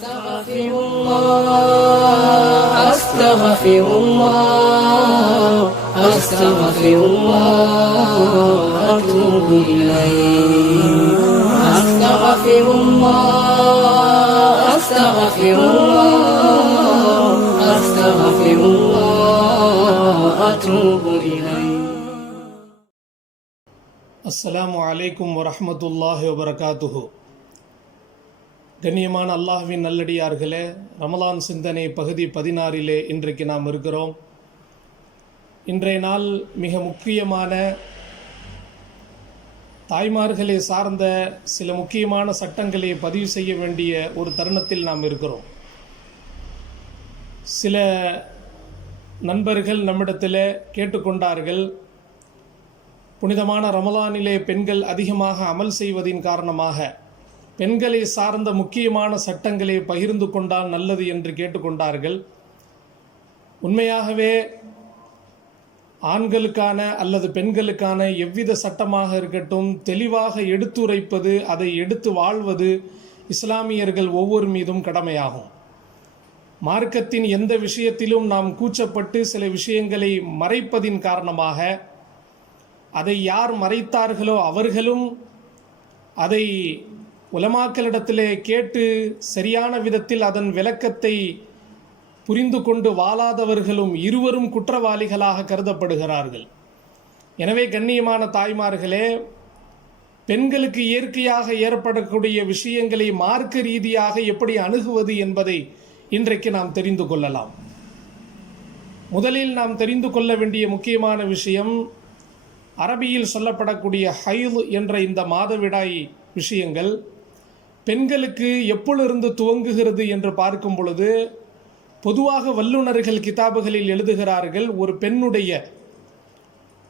أستغفر الله أستغفر الله أستغفر الله أتوب إليه أستغفر الله أستغفر الله أستغفر الله أتوب إليه. அஸ்ஸலாமு அலைக்கும் வரஹ்மத்துல்லாஹி வபரகாத்துஹு. கண்ணியமான அல்லாஹ்வின் நல்லடியார்களே, ரமலான் சிந்தனை பகுதி 16 இன்றைக்கு நாம் இருக்கிறோம். இன்றைய நாள் மிக முக்கியமான தாய்மார்களை சார்ந்த சில முக்கியமான சட்டங்களை பதிவு செய்ய வேண்டிய ஒரு தருணத்தில் நாம் இருக்கிறோம். சில நண்பர்கள் நம்மிடத்தில் கேட்டுக்கொண்டார்கள், புனிதமான ரமலானிலே பெண்கள் அதிகமாக அமல் செய்வதின் காரணமாக பெண்களை சார்ந்த முக்கியமான சட்டங்களை பகிர்ந்து கொண்டால் நல்லது என்று கேட்டுக்கொண்டார்கள். உண்மையாகவே ஆண்களுக்கான அல்லது பெண்களுக்கான எவ்வித சட்டமாக இருக்கட்டும், தெளிவாக எடுத்துரைப்பது, அதை எடுத்து வாழ்வது இஸ்லாமியர்கள் ஒவ்வொரு மீதும் கடமையாகும். மார்க்கத்தின் எந்த விஷயத்திலும் நாம் கூச்சப்பட்டு சில விஷயங்களை மறைப்பதின் காரணமாக அதை யார் மறைத்தார்களோ அவர்களும் அதை உலமாக்களிடத்திலே கேட்டு சரியான விதத்தில் அதன் விளக்கத்தை புரிந்து கொண்டு வாழாதவர்களும் இருவரும் குற்றவாளிகளாக கருதப்படுகிறார்கள். எனவே கண்ணியமான தாய்மார்களே, பெண்களுக்கு இயற்கையாக ஏற்படக்கூடிய விஷயங்களை மார்க்க ரீதியாக எப்படி அணுகுவது என்பதை இன்றைக்கு நாம் தெரிந்து கொள்ளலாம். முதலில் நாம் தெரிந்து கொள்ள வேண்டிய முக்கியமான விஷயம், அரபியில் சொல்லப்படக்கூடிய ஹைது என்ற இந்த மாதவிடாய் விஷயங்கள் பெண்களுக்கு எப்பொழுது துவங்குகிறது என்று பார்க்கும் பொழுது, பொதுவாக வல்லுநர்கள் கிதாபுகளில் எழுதுகிறார்கள், ஒரு பெண்ணுடைய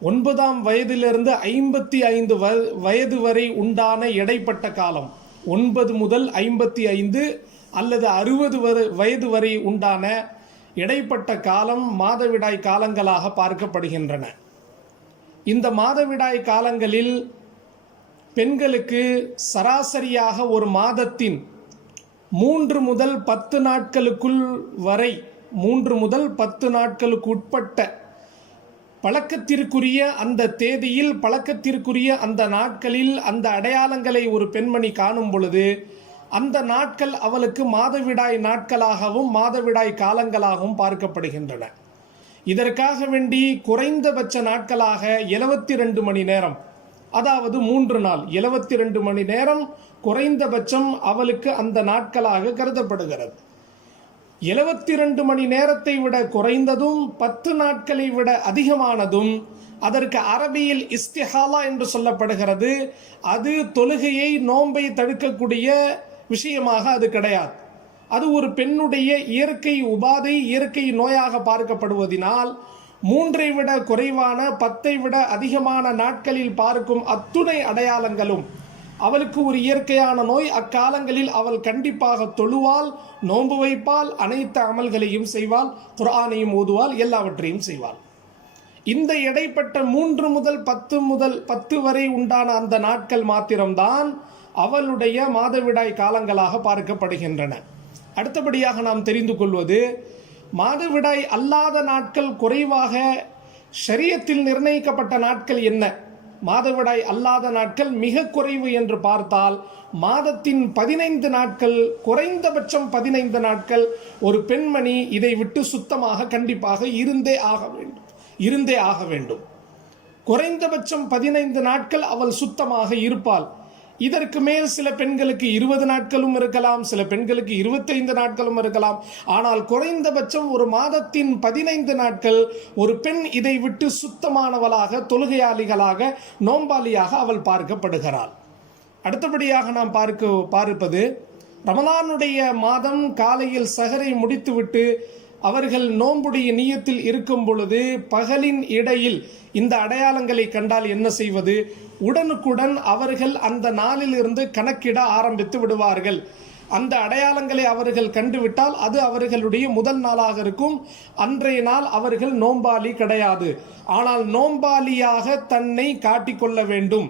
9ஆம் வயதிலிருந்து 55 வயது வரை உண்டான இடைப்பட்ட காலம், 9 முதல் 55 அல்லது 60 வயது வரை உண்டான இடைப்பட்ட காலம் மாதவிடாய் காலங்களாக பார்க்கப்படுகின்றன. இந்த மாதவிடாய் காலங்களில் பெண்களுக்கு சராசரியாக ஒரு மாதத்தின் 3 முதல் 10 நாட்களுக்குள் வரை 3 முதல் 10 நாட்களுக்கு உட்பட்ட பழக்கத்திற்குரிய அந்த தேதியில், பழக்கத்திற்குரிய அந்த நாட்களில் அந்த அடையாளங்களை ஒரு பெண்மணி காணும் பொழுது அந்த நாட்கள் அவளுக்கு மாதவிடாய் நாட்களாகவும் மாதவிடாய் காலங்களாகவும் பார்க்கப்படுகின்றன. இதற்காக வேண்டி குறைந்தபட்ச நாட்களாக 72 மணி நேரம், அதாவது 3 நாள் 72 மணி நேரம் குறைந்தபட்சம் அவளுக்கு அந்த நாட்களாக கருதப்படுகிறது. 72 மணி நேரத்தை விட குறைந்ததும் 10 நாட்களை விட அதிகமானதும் அதற்கு அரபியில் இஸ்திஹாலா என்று சொல்லப்படுகிறது. அது தொழுகையை, நோன்பை தடுக்கக்கூடிய விஷயமாக அது கிடையாது. அது ஒரு பெண்ணுடைய இயற்கை உபாதை, இயற்கை நோயாக பார்க்கப்படுவதினால் 3ஐ விட குறைவான 10ஐ விட அதிகமான நாட்களில் பார்க்கும் அத்துணை அடையாளங்களும் அவளுக்கு ஒரு இயற்கையான நோய். அக்காலங்களில் அவள் கண்டிப்பாக தொழுவாள், நோன்பு வைப்பாள், அனைத்து அமல்களையும் செய்வாள், குர்ஆனையும் ஓதுவாள், எல்லாவற்றையும் செய்வாள். இந்த இடைப்பட்ட 3 முதல் 10 வரை உண்டான அந்த நாட்கள் மாத்திரம்தான் அவளுடைய மாதவிடாய் காலங்களாக பார்க்கப்படுகின்றன. அடுத்தபடியாக நாம் தெரிந்து கொள்வது, மாதவிடாய் அல்லாத நாட்கள் குறைவாக ஷரியத்தில் நிர்ணயிக்கப்பட்ட நாட்கள் என்ன? மாதவிடாய் அல்லாத நாட்கள் மிக குறைவு என்று பார்த்தால் மாதத்தின் 15 நாட்கள், குறைந்தபட்சம் 15 நாட்கள் ஒரு பெண்மணி இதை விட்டு சுத்தமாக கண்டிப்பாக இருந்தே ஆக வேண்டும். குறைந்தபட்சம் 15 நாட்கள் அவள் சுத்தமாக இருப்பாள். இதற்கு மேல் சில பெண்களுக்கு 20 நாட்களும் இருக்கலாம், சில பெண்களுக்கு 25 நாட்களும் இருக்கலாம். ஆனால் குறைந்தபட்சம் ஒரு மாதத்தின் 15 நாட்கள் ஒரு பெண் இதை விட்டு சுத்தமானவளாக, தொழுகையாளிகளாக, நோம்பாளியாக அவள் பார்க்கப்படுகிறாள். அடுத்தபடியாக நாம் பார்ப்பது, ரமலானுடைய மாதம் காலையில் சஹரை முடித்துவிட்டு அவர்கள் நோன்புடைய நியத்தில் இருக்கும் பொழுது பகலின் இடையில் இந்த அடையாளங்களை கண்டால் என்ன செய்வது? உடனுக்குடன் அவர்கள் அந்த நாளிலிருந்து கணக்கிட ஆரம்பித்து விடுவார்கள். அந்த அடையாளங்களை அவர்கள் கண்டுவிட்டால் அது அவர்களுடைய முதல் நாளாக இருக்கும். அன்றைய நாள் அவர்கள் நோம்பாளி கிடையாது. ஆனால் நோம்பாளியாக தன்னை காட்டிக்கொள்ள வேண்டும்,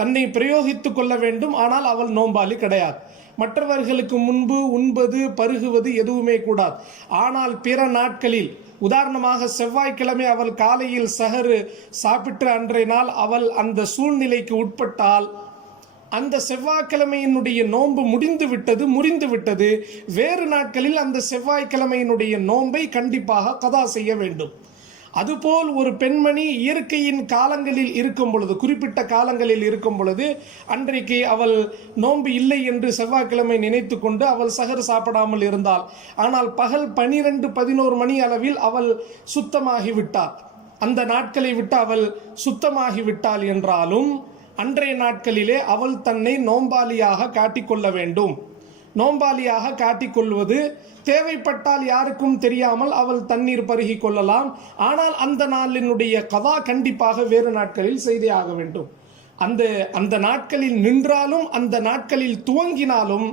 தன்னை பிரயோகித்துக் கொள்ள வேண்டும். ஆனால் அவள் நோம்பாளி கிடையாது. மற்றவர்களுக்கு முன்பு உண்பது பருகுவது எதுவுமே கூடாது. ஆனால் பிற நாட்களில், உதாரணமாக செவ்வாய்க்கிழமை அவள் காலையில் சஹரு சாப்பிட்டு அன்றைய நாள் அவள் அந்த சூழ்நிலைக்கு உட்பட்டால் அந்த செவ்வாய்க்கிழமையினுடைய நோன்பு முறிந்து விட்டது. வேறு நாட்களில் அந்த செவ்வாய்க்கிழமையினுடைய நோன்பை கண்டிப்பாக கதா செய்ய வேண்டும். அதுபோல் ஒரு பெண்மணி இயற்கையின் காலங்களில் இருக்கும் பொழுது, குறிப்பிட்ட காலங்களில் இருக்கும் பொழுது, அன்றைக்கு அவள் நோன்பு இல்லை என்று செவ்வாய்க்கிழமை நினைத்து கொண்டு அவள் சஹர் சாப்பிடாமல் இருந்தாள். ஆனால் பகல் 12-11 மணி அளவில் அவள் சுத்தமாகிவிட்டாள். அந்த நாட்களை விட்டு அவள் சுத்தமாகிவிட்டாள் என்றாலும் அன்றைய நாட்களிலே அவள் தன்னை நோம்பாளியாக காட்டிக்கொள்ள வேண்டும். நோம்பாளியாக காட்டிக்கொள்வது தேவைப்பட்டால் யாருக்கும் தெரியாமல் அவள் தண்ணீர் பருகி கொள்ளலாம். ஆனால் அந்த நாளினுடைய கதா கண்டிப்பாக வேறு நாட்களில் செய்தே ஆக வேண்டும். அந்த நாட்களில் நின்றாலும் அந்த நாட்களில் துவங்கினாலும்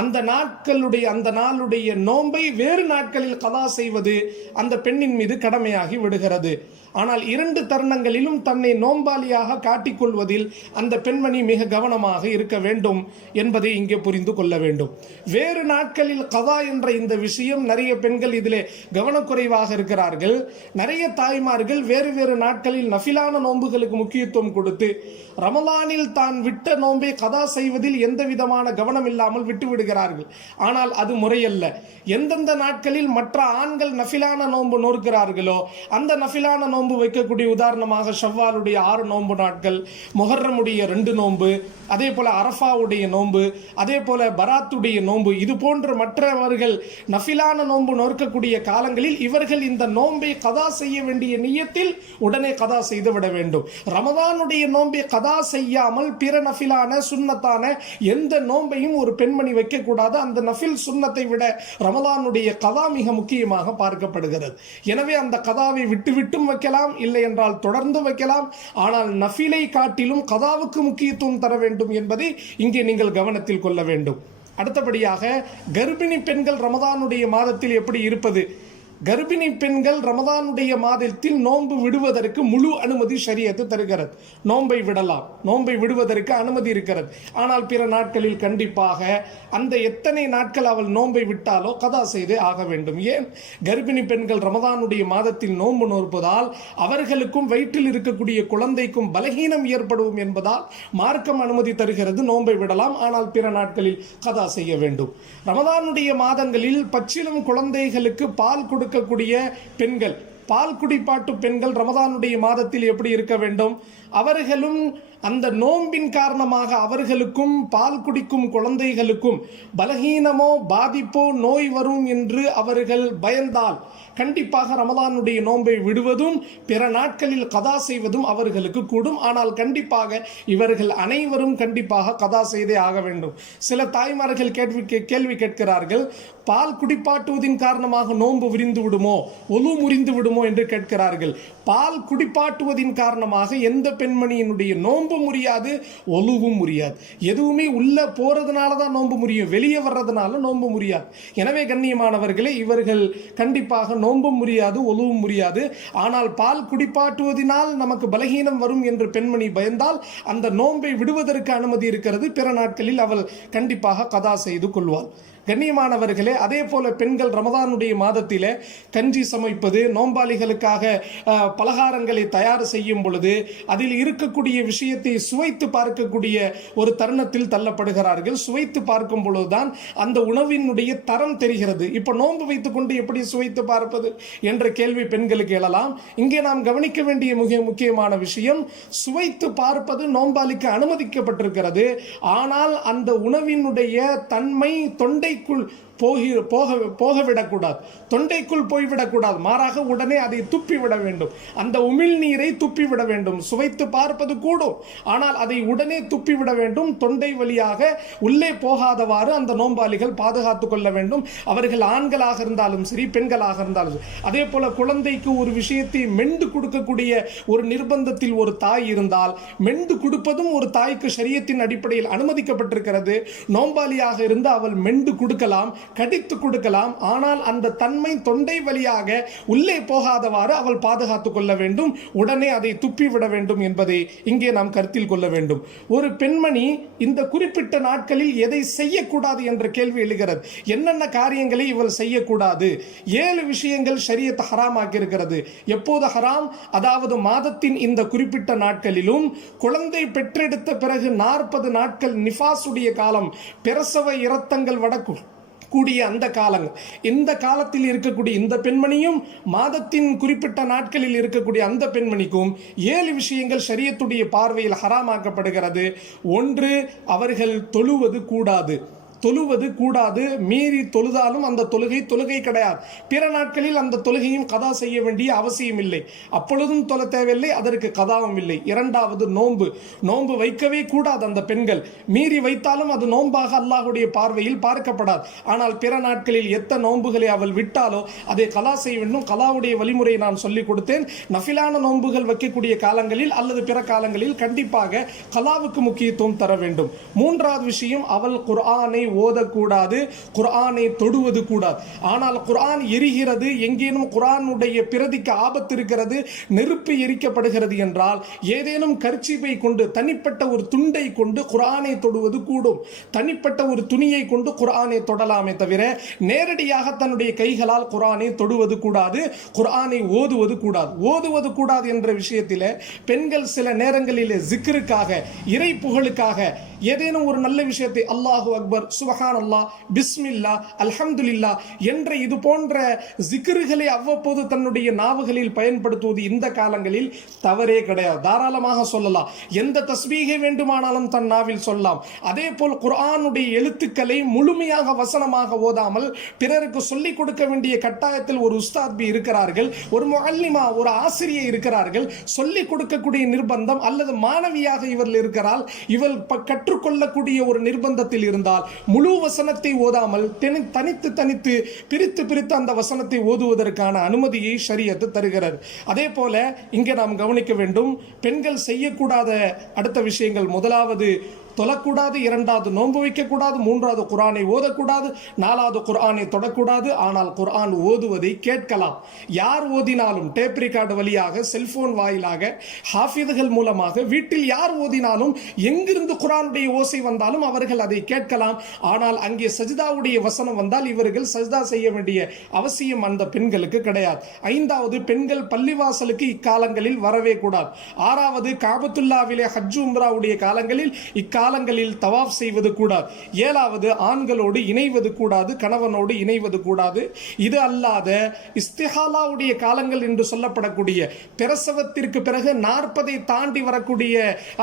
அந்த நாளுடைய நோன்பை வேறு நாட்களில் கதா செய்வது அந்த பெண்ணின் மீது கடமையாகி விடுகிறது. ஆனால் 2 தருணங்களிலும் தன்னை நோம்பாளியாக காட்டிக்கொள்வதில் அந்த பெண்மணி மிக கவனமாக இருக்க வேண்டும் என்பதை இங்கே புரிந்து கொள்ள வேண்டும். வேறு நாட்களில் கதா என்ற இந்த விஷயம் நிறைய பெண்கள் இதிலே கவனக்குறைவாக இருக்கிறார்கள். நிறைய தாய்மார்கள் வேறு வேறு நாட்களில் நஃபிலான நோன்புகளுக்கு முக்கியத்துவம் கொடுத்து ரமலானில் தான் விட்ட நோன்பை கதா செய்வதில் எந்த விதமான கவனம் இல்லாமல் விட்டு விடுகிறார்கள். ஆனால் அது முறையல்ல. எந்தெந்த நாட்களில் மற்ற ஆண்கள் நஃபிலான நோன்பு நோக்கிறார்களோ அந்த நஃபிலான நோன்பு வைக்கக்கூடிய, உதாரணமாக ஷவ்வாலுடைய 6 நோன்பு நாட்கள், முஹர்ரமுடைய 2 நோன்பு, அதே போல அரஃபாவுடைய நோன்பு, அதே போல பராத்துடைய நோன்பு, இது போன்ற மற்றவர்கள் நஃபிலான நோன்பு நோக்கக்கூடிய காலங்களில் இவர்கள் இந்த நோன்பை கதா செய்ய வேண்டிய நியத்தில் உடனே கதா செய்து விட வேண்டும். ரமதானுடைய நோன்பை கதா செய்யாமல் பிற நஃபிலான சுன்னத்தான எந்த நோன்பையும் ஒரு பெண்மணி வைக்கக்கூடாது. அந்த நஃபில் சுன்னத்தை விட ரமதானுடைய கதா மிக முக்கியமாக பார்க்கப்படுகிறது. எனவே அந்த கதாவை விட்டுவிட்டும் வைக்கலாம், இல்லை என்றால் தொடர்ந்து வைக்கலாம். ஆனால் நஃபிலை காட்டிலும் கதாவுக்கு முக்கியத்துவம் தர வேண்டும் என்பதை இங்கே நீங்கள் கவனத்தில் கொள்ள வேண்டும். அடுத்தபடியாக கர்ப்பிணி பெண்கள் ரமதானுடைய மாதத்தில் எப்படி இருப்பது? கர்ப்பிணி பெண்கள் ரமதானுடைய மாதத்தில் நோன்பு விடுவதற்கு முழு அனுமதி ஷரியத்து தருகிறது. நோன்பை விடலாம், நோன்பை விடுவதற்கு அனுமதி இருக்கிறது. ஆனால் பிற நாட்களில் கண்டிப்பாக அந்த எத்தனை நாட்கள் அவள் நோன்பை விட்டாலோ கதா செய்தே ஆக வேண்டும். ஏன்? கர்ப்பிணி பெண்கள் ரமதானுடைய மாதத்தில் நோன்பு நோற்பதால் அவர்களுக்கும் வயிற்றில் இருக்கக்கூடிய குழந்தைக்கும் பலகீனம் ஏற்படும் என்பதால் மார்க்கம் அனுமதி தருகிறது. நோன்பை விடலாம், ஆனால் பிற நாட்களில் கதா செய்ய வேண்டும். ரமதானுடைய மாதங்களில் பச்சிளம் குழந்தைகளுக்கு பால் கொடுக்கக்கூடிய பெண்கள், பால் குடிப்பாட்டு பெண்கள் ரமதானுடைய மாதத்தில் எப்படி இருக்க வேண்டும்? அவர்களும் அந்த நோம்பின் காரணமாக அவர்களுக்கும் பால் குடிக்கும் குழந்தைகளுக்கும் பலகீனமோ பாதிப்போ நோய் வரும் என்று அவர்கள் பயந்தால் கண்டிப்பாக ரமதானுடைய நோன்பை விடுவதும் பிற நாட்களில் கதா செய்வதும் அவர்களுக்கு கூடும். ஆனால் கண்டிப்பாக இவர்கள் அனைவரும் கண்டிப்பாக கதா செய்தே ஆக வேண்டும். சில தாய்மார்கள் கேள்வி கேட்கிறார்கள், பால் குடிப்பாட்டுவதின் காரணமாக நோன்பு விரிந்து விடுமோ, ஒலு முறிந்து விடுமோ என்று கேட்கிறார்கள். பால் குடிப்பாட்டுவதின் காரணமாக எந்த பெண்மணியினுடைய நோன்பு முறியாது, ஒலுவும் முறியாது. எதுவுமே உள்ள போறதுனால தான் நோன்பு முறியும், வெளியே வர்றதுனால நோன்பு முறியாது. எனவே கண்ணியமானவர்களே, இவர்கள் கண்டிப்பாக நோன்பும் முறியாது, ஒலுவும் முறியாது. ஆனால் பால் குடிப்பாட்டுவதனால் நமக்கு பலகீனம் வரும் என்று பெண்மணி பயந்தால் அந்த நோன்பை விடுவதற்கு அனுமதி இருக்கிறது. பிற நாட்களில் அவள் கண்டிப்பாக கதா செய்து கொள்வாள். கண்ணியமானவர்களே, அதே போல பெண்கள் ரமதானுடைய மாதத்திலே கஞ்சி சமைப்பது, நோம்பாளிகளுக்காக பலகாரங்களை தயார் செய்யும் பொழுது அதில் இருக்கக்கூடிய விஷயத்தை சுவைத்து பார்க்கக்கூடிய ஒரு தருணத்தில் தள்ளப்படுகிறார்கள். சுவைத்து பார்க்கும் பொழுதுதான் அந்த உணவினுடைய தரம் தெரிகிறது. இப்போ நோன்பு வைத்துக் கொண்டு எப்படி சுவைத்து பார்ப்பது என்ற கேள்வி பெண்களுக்கு எழலாம். இங்கே நாம் கவனிக்க வேண்டிய மிக முக்கியமான விஷயம், சுவைத்து பார்ப்பது நோம்பாளிக்கு அனுமதிக்கப்பட்டிருக்கிறது. ஆனால் அந்த உணவினுடைய தன்மை தொண்டைக்குள் போகவிடக்கூடாது, தொண்டைக்குள் போய்விடக்கூடாது. மாறாக உடனே அதை துப்பிவிட வேண்டும். அந்த உமிழ் நீரை துப்பிவிட வேண்டும். சுவைத்து பார்ப்பது கூடும், ஆனால் அதை உடனே துப்பிவிட வேண்டும். தொண்டை வழியாக உள்ளே போகாதவாறு அந்த நோம்பாளிகள் பாதுகாத்துக் கொள்ள வேண்டும். அவர்கள் ஆண்களாக இருந்தாலும் சரி, பெண்களாக இருந்தாலும் சரி. அதே போல குழந்தைக்கு ஒரு விஷயத்தை மெண்டு கொடுக்கக்கூடிய ஒரு நிர்பந்தத்தில் ஒரு தாய் இருந்தால் மெண்டு கொடுப்பதும் ஒரு தாய்க்கு ஷரியத்தின் அடிப்படையில் அனுமதிக்கப்பட்டிருக்கிறது. நோம்பாளியாக இருந்து அவள் மெண்டு கொடுக்கலாம், கடித்து கொடுக்கலாம். ஆனால் அந்த தன்மை தொண்டை வழியாக உள்ளே போகாதவாறு அவள் பாதுகாத்துக் கொள்ள வேண்டும். உடனே அதை துப்பிவிட வேண்டும் என்பதை இங்கே நாம் கருத்தில் கொள்ள வேண்டும். ஒரு பெண்மணி இந்த குறிப்பிட்ட நாட்களில் எதை செய்யக்கூடாது என்ற கேள்வி எழுகிறது. என்னென்ன காரியங்களை இவள் செய்யக்கூடாது? 7 விஷயங்கள் ஷரியத் ஹராமாக்கி இருக்கிறது. எப்போது ஹராம்? அதாவது மாதத்தின் இந்த குறிப்பிட்ட நாட்களிலும் குழந்தை பெற்றெடுத்த பிறகு 40 நாட்கள் நிஃபாசுடைய காலம், பிரசவ இரத்தங்கள் கூடிய அந்த காலங்கள், இந்த காலத்தில் இருக்கக்கூடிய இந்த பெண்மணியும் மாதத்தின் குறிப்பிட்ட நாட்களில் இருக்கக்கூடிய அந்த பெண்மணிக்கும் 7 விஷயங்கள் ஷரியத்துடைய பார்வையில் ஹராமாக்கப்படுகிறது. 1, அவர்கள் தொழுவது கூடாது. மீறி தொழுதாலும் அந்த தொழுகை கிடையாது. பிற நாட்களில் அந்த தொழுகையும் கதா செய்ய வேண்டிய அவசியம் இல்லை. அப்பொழுதும் தொழ தேவையில்லை, அதற்கு கதாவும் இல்லை. 2வது நோன்பு வைக்கவே கூடாது. அந்த பெண்கள் மீறி வைத்தாலும் அது நோன்பாக அல்லாஹ்வுடைய பார்வையில் பார்க்கப்படாது. ஆனால் பிற நாட்களில் எத்த நோன்புகளை அவள் விட்டாலோ அதை கலா செய்ய வேண்டும். கலாவுடைய வழிமுறையை நான் சொல்லிக் கொடுத்தேன். நஃபிலான நோன்புகள் வைக்கக்கூடிய காலங்களில் அல்லது பிற காலங்களில் கண்டிப்பாக கலாவுக்கு முக்கியத்துவம் தர வேண்டும். 3வது விஷயம், அவள் குர்ஆனை ஓதக்கூடாது, குர்ஆனை தொடுவது கூடாது. ஆனால் குர்ஆன் எரிகிறது, எங்கேனும் குர்ஆனுடைய பிரதிக்கு ஆபத்து இருக்கிறது, நெருப்பு எரிக்கப்படுகிறது என்றால் ஏதேனும் கர்ச்சீப்பை கொண்டு, தனிப்பட்ட ஒரு துண்டை கொண்டு குர்ஆனை தொடுவது கூடும். தனிப்பட்ட ஒரு துணியை கொண்டு குர்ஆனை தொடலாமே தவிர நேரடியாக தன்னுடைய கைகளால் குர்ஆனை தொடுவது கூடாது, குர்ஆனை ஓதுவது கூடாது என்ற விஷயத்தில் பெண்கள் சில நேரங்களிலே ஜிக்ருக்காக, இறை புகழுக்காக ஏதேனும் ஒரு நல்ல விஷயத்தை அல்லாஹு அக்பர், சுப்ஹானல்லாஹ், பிஸ்மில்லாஹ், அல்ஹம்துலில்லாஹ் என்ற இது போன்ற ஜிக்ருகளை அவ்வப்போது தன்னுடைய நாவுகளில் பயன்படுத்துவது இந்த காலங்களில் தவறே கிடையாது. தாராளமாக சொல்லலாம். எந்த தஸ்பீகை வேண்டுமானாலும் தன் நாவில் சொல்லலாம். அதே போல் குர்ஆனுடைய எழுத்துக்களை முழுமையாக வசனமாக ஓதாமல் பிறருக்கு சொல்லிக் கொடுக்க வேண்டிய கட்டாயத்தில் ஒரு உஸ்தாத் இருக்கிறார்கள், ஒரு முஅல்லிமா, ஒரு ஆசிரியை இருக்கிறார்கள். சொல்லிக் கொடுக்கக்கூடிய நிர்பந்தம் அல்லது மாணவியாக இவர்கள் இருக்கிறாள், இவள் கற்றுக்கொள்ளக்கூடிய ஒரு நிர்பந்தத்தில் இருந்தால் முழு வசனத்தை ஓதாமல் தனித்து பிரித்து அந்த வசனத்தை ஓதுவதற்கான அனுமதியை ஷரியத்து தருகிறது. அதே போல இங்கே நாம் கவனிக்க வேண்டும், பெண்கள் செய்யக்கூடாத அடுத்த விஷயங்கள். 1வது தொழக்கூடாது, 2வது நோன்பு வைக்கக்கூடாது, 3வது குர்ஆனை ஓதக்கூடாது, 4வது குர்ஆனை தொடக்கூடாது. ஆனால் குர்ஆன் ஓதுவதை கேட்கலாம். யார் ஓதினாலும் டேப் ரெக்கார்டு வழியாக, செல்போன் வாயிலாக, ஹாஃபிதுகள் மூலமாக வீட்டில் யார் ஓதினாலும் எங்கிருந்து குர்ஆனுடைய ஓசை வந்தாலும் அவர்கள் அதை கேட்கலாம். ஆனால் அங்கே சஜ்தாவுடைய வசனம் வந்தால் இவர்கள் சஜ்தா செய்ய வேண்டிய அவசியம் அந்த பெண்களுக்கு கிடையாது. 5வது, பெண்கள் பள்ளிவாசலுக்கு இக்காலங்களில் வரவே கூடாது. 6வது, காபத்துல்லாவிலே ஹஜ் உம்ராவுடைய காலங்களில் காலங்களில் தவாஃப் செய்வது கூடாது. 7வது, ஆண்களோடு இணைவது கூடாது, கணவனோடு இணைவது கூடாது. இது அல்லாத இஸ்திஹாலாவுடைய காலங்கள் என்று சொல்லப்படக்கூடிய பிரசவத்திற்கு பிறகு 40 தாண்டி வரக்கூடிய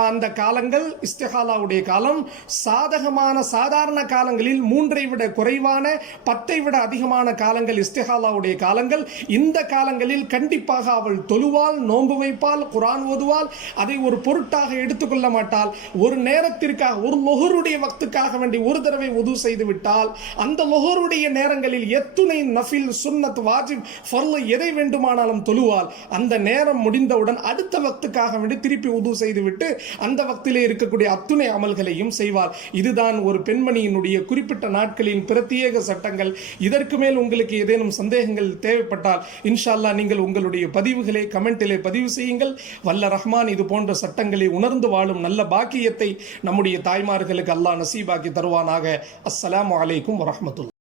அந்த காலங்கள் இஸ்திஹாலாவுடைய காலம். சாதகமான சாதாரண காலங்களில் 3ஐ விட குறைவான, 10ஐ விட அதிகமான காலங்கள் இஸ்திஹாலாவுடைய காலங்கள். இந்த காலங்களில் கண்டிப்பாக அவள் தொழுவாள், நோன்பு வைப்பாள், குர்ஆன் ஓதுவாள். அதை ஒரு பொருட்டாக எடுத்துக்கொள்ள மாட்டாள். ஒரு நேரத்திற்காக, ஒரு லொஹருடைய வக்துக்காக வேண்டி ஒரு தடவை வுது செய்து விட்டால் அந்த லொஹருடைய நேரங்களில் எத்துணை நஃபில், சுன்னத், வாஜிப், ஃபர்ல் எதை வேண்டுமானாலும் தொழுவாள். அந்த நேரம் முடிந்தவுடன் அடுத்த வக்துக்காக வேண்டி திருப்பி வுது செய்துவிட்டு அந்த வக்திலே இருக்கக்கூடிய அத்துணை அமல்களையும் செய்வாள். இதுதான் ஒரு பெண்மணியினுடைய குறிப்பிட்ட நாட்களின் பிரத்யேக சட்டங்கள். இதற்கு மேல் உங்களுக்கு ஏதேனும் சந்தேகங்கள் தேவைப்பட்டால் இன்ஷா அல்லாஹ் நீங்கள் உங்களுடைய பதிவுகளை கமெண்டிலே பதிவு செய்யுங்கள். வல்ல ரஹ்மான் இது போன்ற சட்டங்களை உணர்ந்து வாழும் நல்ல பாக்கியத்தை நம்முடைய தாய்மார்களுக்கு அல்லாஹ் நசீபாக்கி தருவானாக. அஸ்ஸலாமு அலைக்கும் வரஹ்மத்துல்லாஹ்.